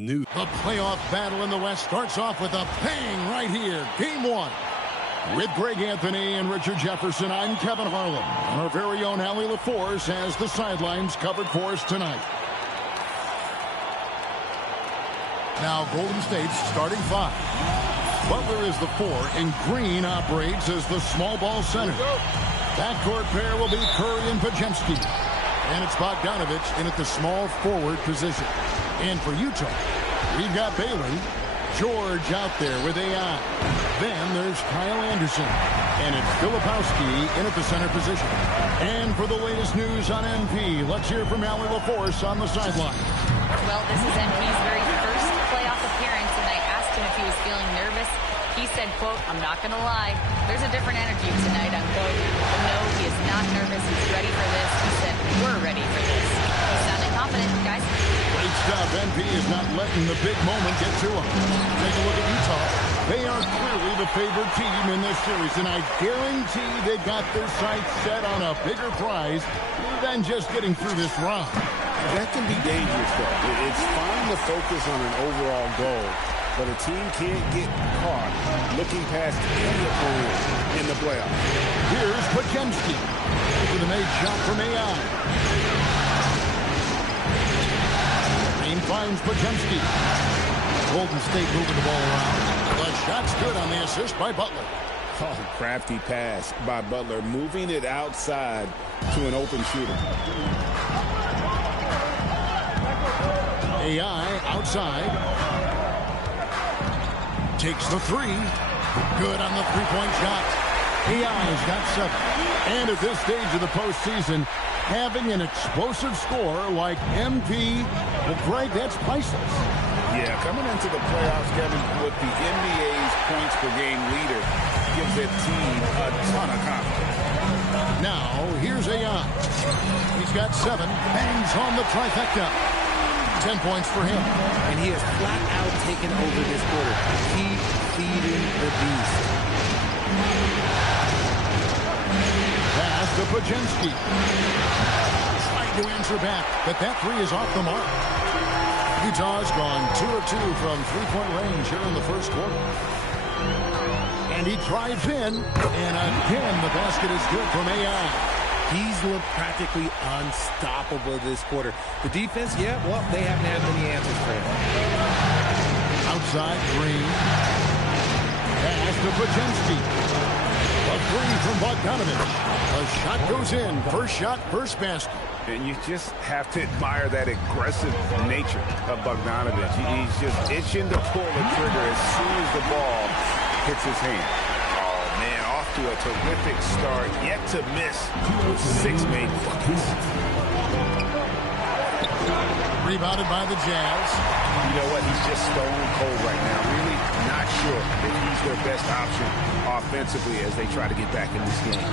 new. The playoff battle in the West starts off with a bang right here. Game 1. With Greg Anthony and Richard Jefferson, I'm Kevin Harlan. And our very own Allie LaForce has the sidelines covered for us tonight. Now Golden State's starting 5. Butler is the 4, and Green operates as the small ball center. Backcourt pair will be Curry and Podziemski. And it's Bogdanovic in at the small forward position. And for Utah, we've got Bailey. George out there with AI. Then there's Kyle Anderson. And it's Filipowski in at the center position. And for the latest news on MP, let's hear from Allie LaForce on the sideline. Well, this is MP's very first playoff appearance, and I asked him if he was feeling nervous. He said, quote, "I'm not going to lie, there's a different energy tonight," unquote. But no, he is not nervous. He's ready for this. He said, "We're ready for this." He's sounding confident, guys. Great stuff. MP is not letting the big moment get to him. Take a look at Utah. They are clearly the favored team in this series, and I guarantee they've got their sights set on a bigger prize than just getting through this round. That can be dangerous, though. It's fine to focus on an overall goal, but a team can't get caught looking past any opponent in the playoffs. Here's Podziemski with a made shot from AI. Green finds Podziemski. Golden State moving the ball around. The shot's good on the assist by Butler. Oh, crafty pass by Butler, moving it outside to an open shooter. AI outside. Takes the 3. Good on the three-point shot. AI's got 7. And at this stage of the postseason, having an explosive score like MP, well, Greg, that's priceless. Yeah, coming into the playoffs, Kevin, with the NBA's points per game leader, gives that team a ton of confidence. Now, here's AI. He's got 7. Bangs on the trifecta. 10 points for him. And he has flat out taken over this quarter. Keep feeding the beast. Pass to Podziemski. Trying to answer back, but that 3 is off the mark. Utah's gone 2 of 2 from three-point range here in the first quarter. And he drives in, and again the basket is good from AI. He's looked practically unstoppable this quarter. The defense, yeah, well, they haven't had many answers for him. Outside Green. Pass to Podziemski. A 3 from Bogdanovic. A shot goes in. First shot, first basket. And you just have to admire that aggressive nature of Bogdanovic. He's just itching to pull the trigger as soon as the ball hits his hand. To a terrific start, yet to miss with 6 made buckets. Rebounded by the Jazz. You know what? He's just stone cold right now. Really not sure if he's their best option offensively as they try to get back in this game.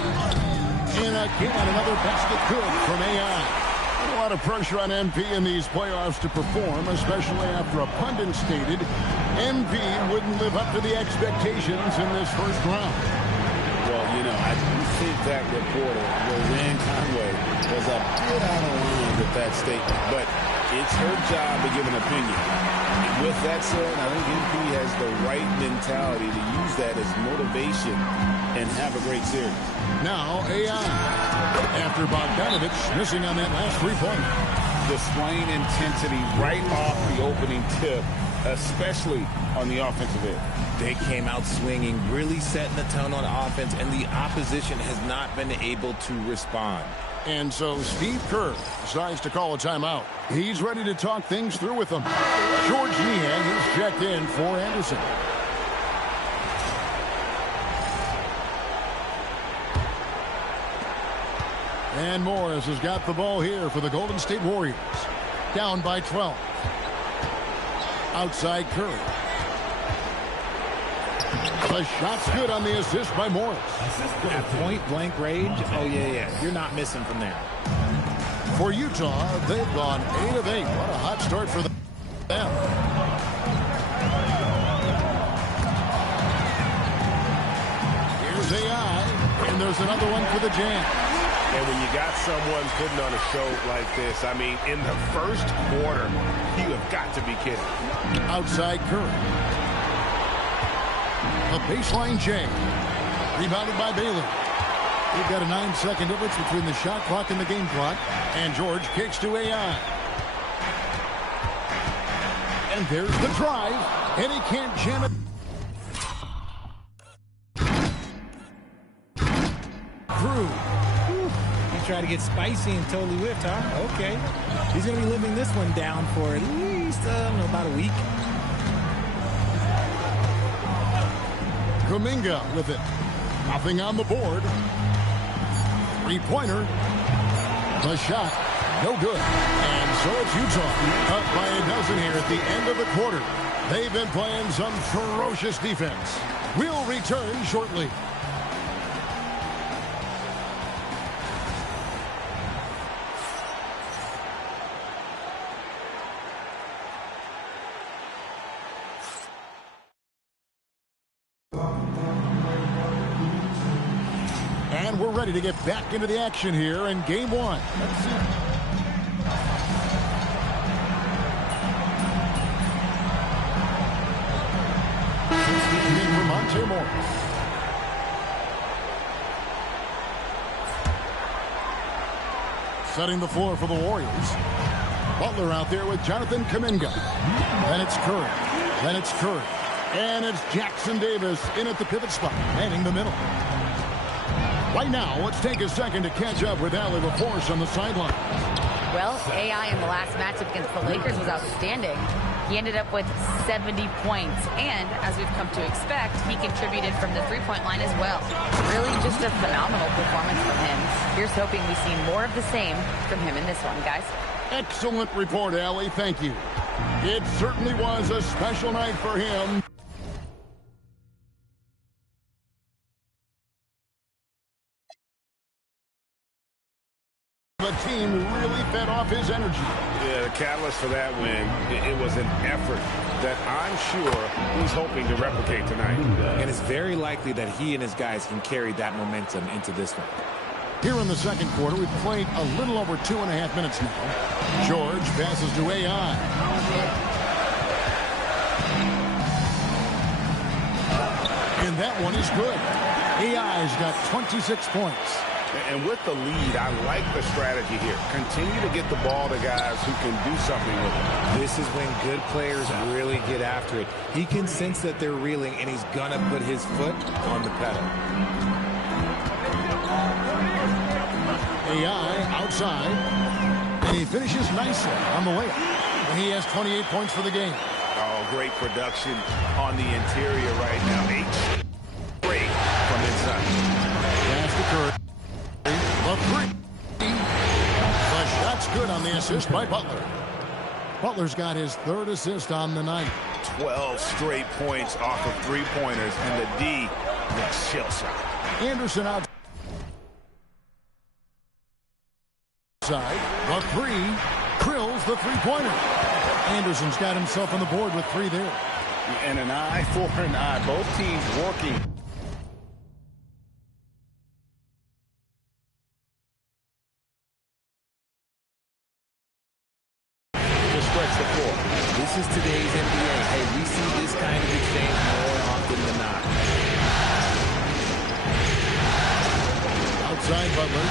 And again, another basket good from AI. A lot of pressure on MP in these playoffs to perform, especially after a pundit stated MP wouldn't live up to the expectations in this first round. Well, you know, I do think that reporter, Roseanne Conway, was a bit out of line with that statement. But it's her job to give an opinion. And with that said, I think MP has the right mentality to use that as motivation and have a great series. Now, AI. After Bogdanovic missing on that last three-pointer. Displaying intensity right off the opening tip, especially on the offensive end. They came out swinging, really setting the tone on offense, and the opposition has not been able to respond. And so Steve Kerr decides to call a timeout. He's ready to talk things through with them. George Niang is checked in for Anderson. And Morris has got the ball here for the Golden State Warriors. Down by 12. Outside Curry. The shot's good on the assist by Morris. At point-blank range, oh, yeah. You're not missing from there. For Utah, they've gone 8 of 8. What a hot start for them. Here's AI, and there's another one for the Jazz. And when you got someone putting on a show like this, I mean, in the first quarter, you have got to be kidding. Outside Curry. A baseline J. Rebounded by Bailey. We've got a 9-second difference between the shot clock and the game clock. And George kicks to AI. And there's the drive. And he can't jam it. Through. He tried to get spicy and totally whiffed, huh? Okay. He's going to be living this one down for at least, about a week. Kuminga with it. Nothing on the board. Three-pointer. The shot. No good. And so it's Utah. Up by a dozen here at the end of the quarter. They've been playing some ferocious defense. We'll return shortly. And we're ready to get back into the action here in game one. Let's see. In for Monte Morris. Setting the floor for the Warriors. Butler out there with Jonathan Kuminga. Then it's Curry. Then it's Curry. And it's Jackson Davis in at the pivot spot, manning the middle. Right now, let's take a second to catch up with Allie LaForce on the sideline. Well, AI in the last matchup against the Lakers was outstanding. He ended up with 70 points, and as we've come to expect, he contributed from the three-point line as well. Really just a phenomenal performance from him. Here's hoping we see more of the same from him in this one, guys. Excellent report, Allie. Thank you. It certainly was a special night for him. The team really fed off his energy. Yeah, the catalyst for that win, it was an effort that I'm sure he's hoping to replicate tonight. And it's very likely that he and his guys can carry that momentum into this one. Here in the second quarter, we've played a little over 2.5 minutes now. George passes to AI. And that one is good. AI's got 26 points. And with the lead, I like the strategy here. Continue to get the ball to guys who can do something with it. This is when good players really get after it. He can sense that they're reeling, and he's going to put his foot on the pedal. AI outside. And he finishes nicely on the layup. And he has 28 points for the game. Oh, great production on the interior right now. 8 straight from inside. Pass to Curry. The three. The shot's good on the assist by Butler. Butler's got his third assist on the night. 12 straight points off of three-pointers, and the D, the shell shot. Anderson outside. The three. Krills the three-pointer. Anderson's got himself on the board with 3 there. And an eye for an eye. Both teams working. Stretch the floor. This is today's NBA. Hey, we see this kind of exchange more often than not. Outside Butler.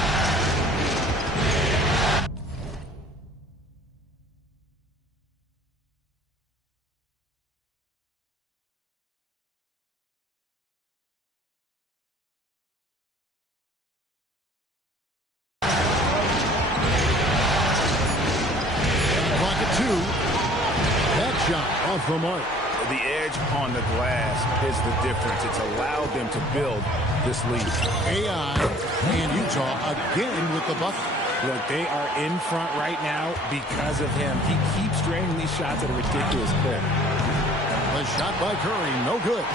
Off the mark. The edge on the glass is the difference. It's allowed them to build this lead. AI and Utah again with the bucket. Look, they are in front right now because of him. He keeps draining these shots at a ridiculous clip. The shot by Curry, no good.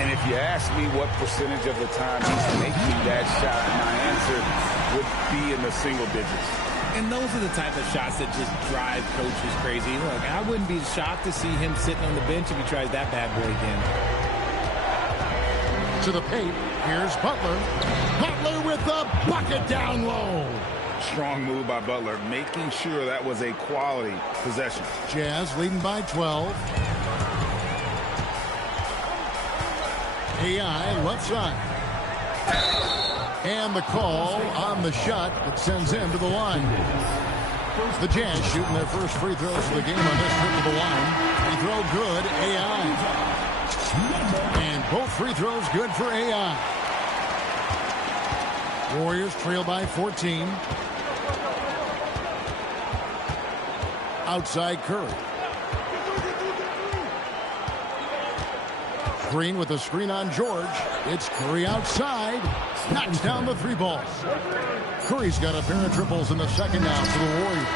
And if you ask me what percentage of the time he's making that shot, my answer would be in the single digits. And those are the type of shots that just drive coaches crazy. Look, I wouldn't be shocked to see him sitting on the bench if he tries that bad boy again. to the paint. Here's Butler. Butler with the bucket down low. Strong move by Butler, making sure that was a quality possession. Jazz leading by 12. AI left side. And the call on the shot that sends him to the line. The Jazz shooting their first free throws of the game on this trip to the line. Free throw good, AI. And both free throws good for AI. Warriors trail by 14. Outside Curry. Green with a screen on George. It's Curry outside. Knocks down the three ball. Curry's got a pair of triples in the second now for the Warriors.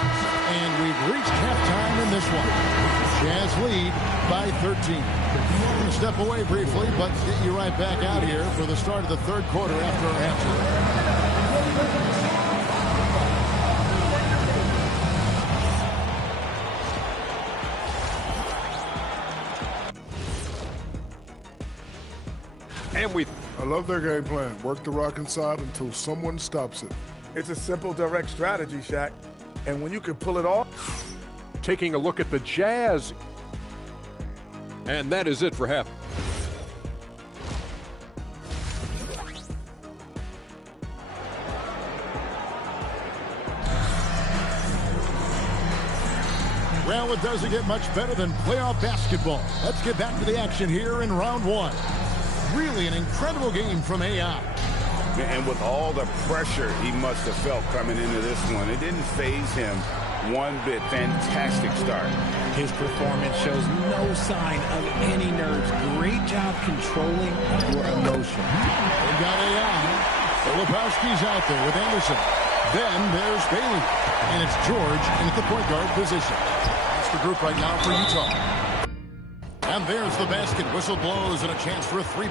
And we've reached halftime in this one. Jazz lead by 13. I'm going to step away briefly, but get you right back out here for the start of the third quarter after our halftime. I love their game plan. Work the rock inside until someone stops it. It's a simple, direct strategy, Shaq. And when you can pull it off. Taking a look at the Jazz. And that is it for half. Well, it doesn't get much better than playoff basketball. Let's get back to the action here in round one. Really an incredible game from AI. And with all the pressure he must have felt coming into this one, it didn't faze him one bit. Fantastic start. His performance shows no sign of any nerves. Great job controlling your emotion. They got AI. Filipowski's out there with Anderson. Then there's Bailey. And it's George in at the point guard position. That's the group right now for Utah. And there's the basket. Whistle blows and a chance for a three.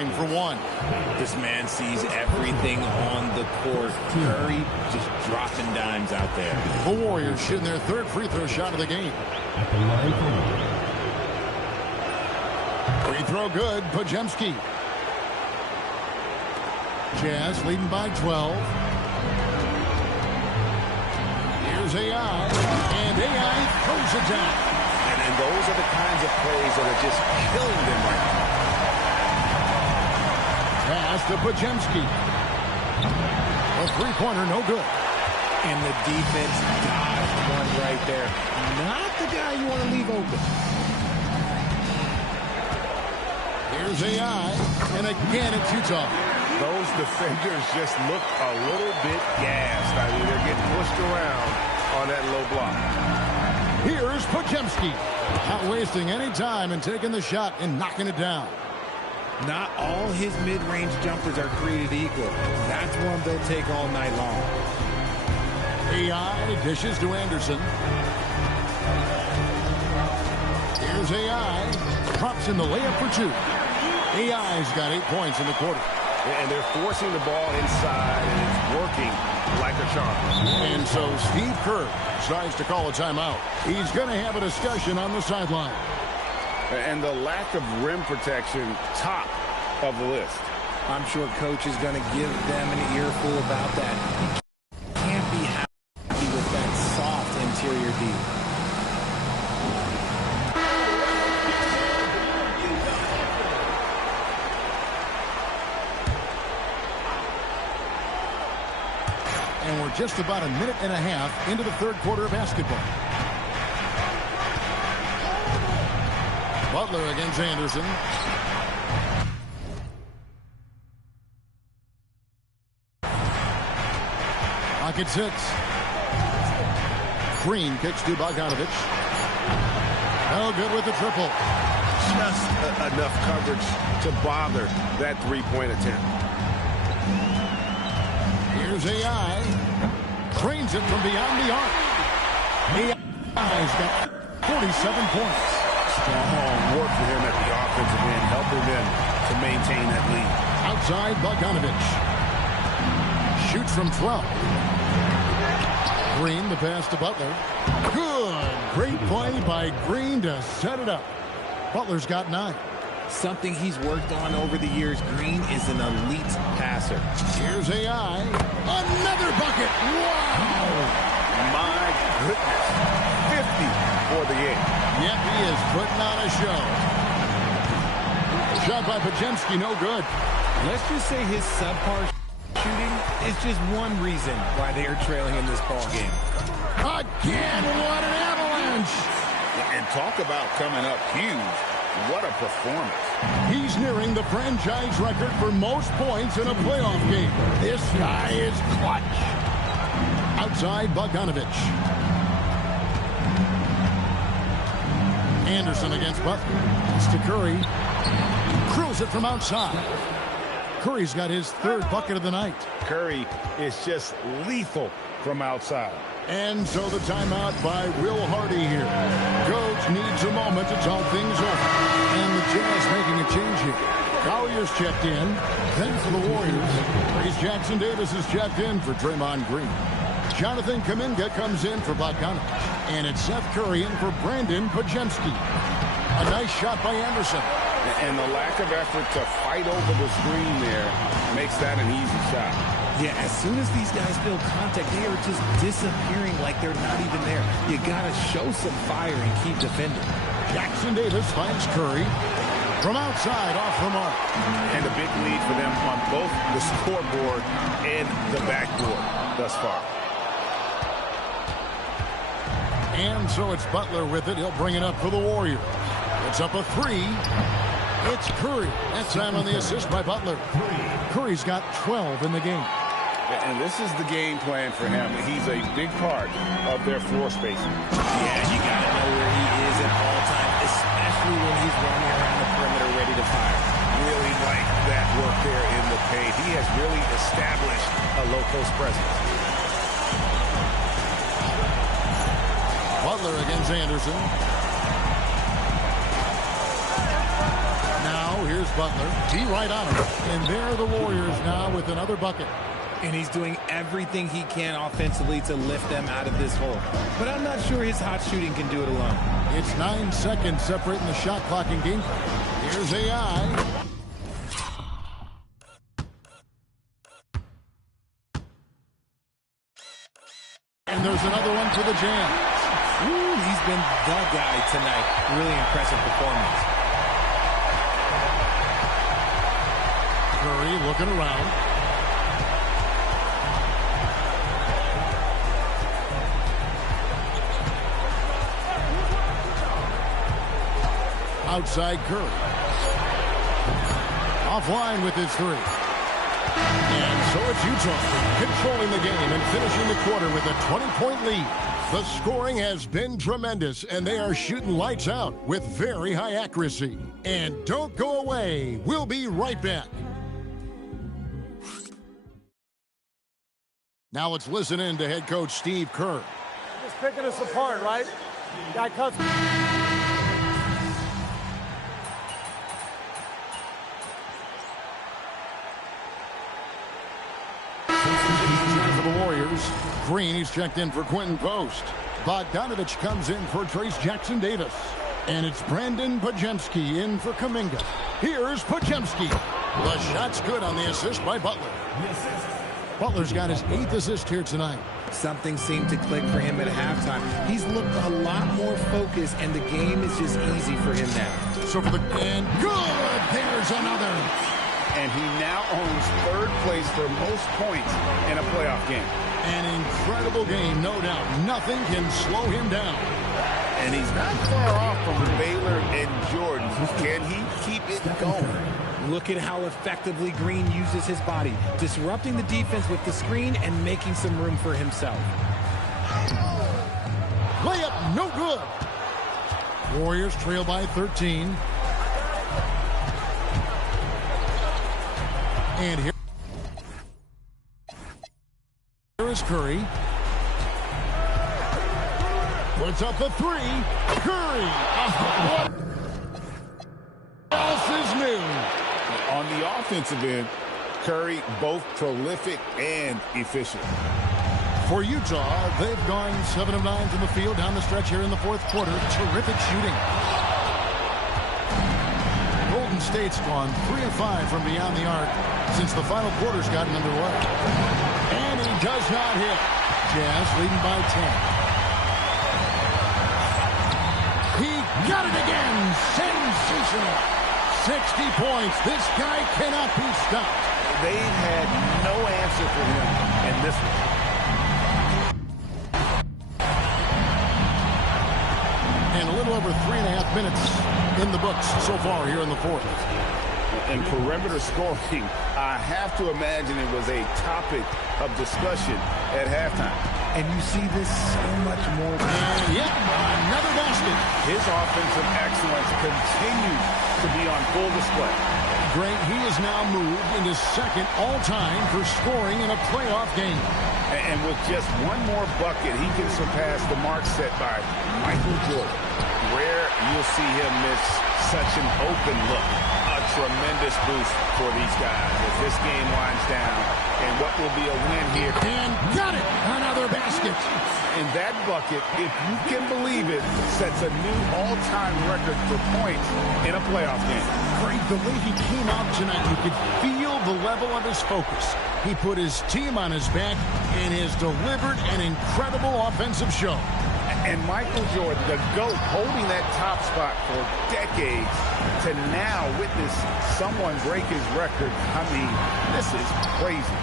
line for one. This man sees everything on the court. Curry just dropping dimes out there. The Warriors shooting their third free throw shot of the game. Free throw good. Podziemski. Jazz leading by 12. Here's AI. And AI throws it down. And those are the kinds of plays that are just killing them right now. Pass to Podziemski. A three-pointer, no good. And the defense dodged one right there. Not the guy you want to leave open. Here's AI. And again, it's Utah. Those defenders just look a little bit gassed. I mean, they're getting pushed around on that low block. Here's Podziemski. Not wasting any time and taking the shot and knocking it down. Not all his mid-range jumpers are created equal. That's one they'll take all night long. AI dishes to Anderson. Here's AI. Drops in the layup for two. AI's got 8 points in the quarter. And they're forcing the ball inside, and it's working like a charm. And so Steve Kerr decides to call a timeout. He's going to have a discussion on the sideline. And the lack of rim protection, top of the list. I'm sure coach is going to give them an earful about that. He can't be happy with that soft interior D. And we're just about a minute and a half into the third quarter of basketball. Butler against Anderson. Pocket 6. Green kicks to Bogdanovic. No good with the triple. Just enough coverage to bother that three-point attempt. Here's AI. Drains it from beyond the arc. AI's got 47 points. Strong work for him at the offensive end, helping them to maintain that lead. Outside, Bogdanovic. Shoots from 12. Green, the pass to Butler. Good. Great play by Green to set it up. Butler's got 9. Something he's worked on over the years. Green is an elite passer. Here's AI. Another bucket. Wow. My goodness. 50 for the game. Yep, he is putting on a show. Shot by Podziemski, no good. Let's just say his subpar shooting is just one reason why they are trailing in this ball game. Again, what an avalanche. And talk about coming up huge. What a performance. He's nearing the franchise record for most points in a playoff game. This guy is clutch. Outside, Bogdanovic. Anderson against Butler. It's to Curry. Drills it from outside. Curry's got his third bucket of the night. Curry is just lethal from outside. And so the timeout by Will Hardy here. Coach needs a moment to talk things over. And the Jazz making a change here. Collier's checked in. Then for the Warriors, Trace Jackson Davis is checked in for Draymond Green. Jonathan Kuminga comes in for Bogdanovic. And it's Seth Curry in for Brandon Podziemski. A nice shot by Anderson. And the lack of effort to fight over the screen there makes that an easy shot. Yeah, as soon as these guys feel contact, they are just disappearing like they're not even there. You got to show some fire and keep defending. Jackson Davis finds Curry. From outside, off the mark. And a big lead for them on both the scoreboard and the backboard thus far. And so it's Butler with it. He'll bring it up for the Warriors. It's up a 3. It's Curry. That time on the assist by Butler. Curry's got 12 in the game. And this is the game plan for him. He's a big part of their floor spacing. Yeah, you got to know where he is at all times, especially when he's running around the perimeter ready to fire. Really like that work there in the paint. He has really established a low-post presence. Butler against Anderson. Now here's Butler. Be right on him. And there are the Warriors now with another bucket. And he's doing everything he can offensively to lift them out of this hole. But I'm not sure his hot shooting can do it alone. It's 9 seconds separating the shot clock and game. Here's AI. And there's another one for the Jazz. Ooh, he's been the guy tonight. Really impressive performance. Curry looking around. Outside Curry. Offline with his three. And so it's Utah controlling the game and finishing the quarter with a 20-point lead. The scoring has been tremendous, and they are shooting lights out with very high accuracy. And don't go away. We'll be right back. Now let's listen in to head coach Steve Kerr. Just picking us apart, right? Guy cuts. For the Warriors, Green, he's checked in for Quentin Post. Bogdanovich comes in for Trace Jackson-Davis. And it's Brandon Podziemski in for Kuminga. Here's Podziemski. The shot's good on the assist by Butler. Butler's got his 8th assist here tonight. Something seemed to click for him at halftime. He's looked a lot more focused, and the game is just easy for him now. So for the... And good! There's another. And he now owns 3rd place for most points in a playoff game. An incredible game, no doubt. Nothing can slow him down. And he's not far off from Baylor and Jordan. Can he keep it going? Look at how effectively Green uses his body, disrupting the defense with the screen and making some room for himself. Layup, no good. Warriors trail by 13. And here is Curry. Puts up the three. Curry. What else is new? On the offensive end, Curry both prolific and efficient. For Utah, they've gone 7 of 9 from the field down the stretch here in the 4th quarter. Terrific shooting. Golden State's gone 3 of 5 from beyond the arc since the final quarter's gotten underway. And he does not hit. Jazz leading by 10. He got it again. Sensational. 60 points. This guy cannot be stopped. They've had no answer for him in this one. And a little over 3.5 minutes in the books so far here in the 4th. And perimeter scoring, I have to imagine it was a topic of discussion at halftime. And you see this so much more. And yep, another basket. His offensive excellence continues to be on full display. Great, he is now moved into 2nd all-time for scoring in a playoff game. And with just one more bucket, he can surpass the mark set by Michael Jordan. Rare you'll see him miss such an open look. A tremendous boost for these guys as this game winds down. And what will be a win here. And got it! Another basket. And that bucket, if you can believe it, sets a new all-time record for points in a playoff game. Great, the way he came out tonight, you could feel the level of his focus. He put his team on his back and has delivered an incredible offensive show. And Michael Jordan, the GOAT, holding that top spot for decades, to now witness someone break his record. I mean, this is crazy.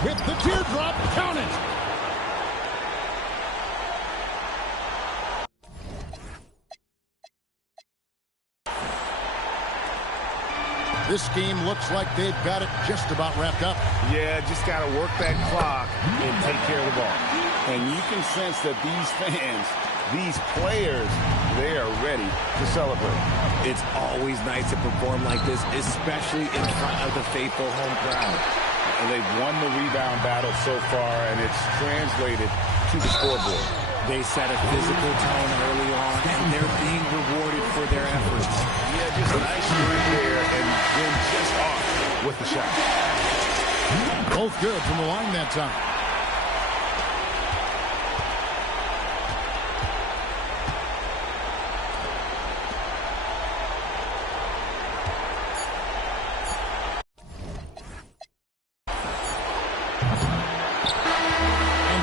With the teardrop, count it! This game looks like they've got it just about wrapped up. Yeah, just got to work that clock and take care of the ball. And you can sense that these fans, these players, they are ready to celebrate. It's always nice to perform like this, especially in front of the faithful home crowd. And they've won the rebound battle so far, and it's translated to the scoreboard. They set a physical tone early on, and they're being rewarded for their efforts. Yeah, just a nice screen there, and then just off with the shot. Both good from the line that time.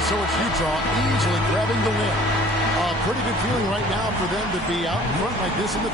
So it's Utah easily grabbing the win. A pretty good feeling right now for them to be out in front like this in the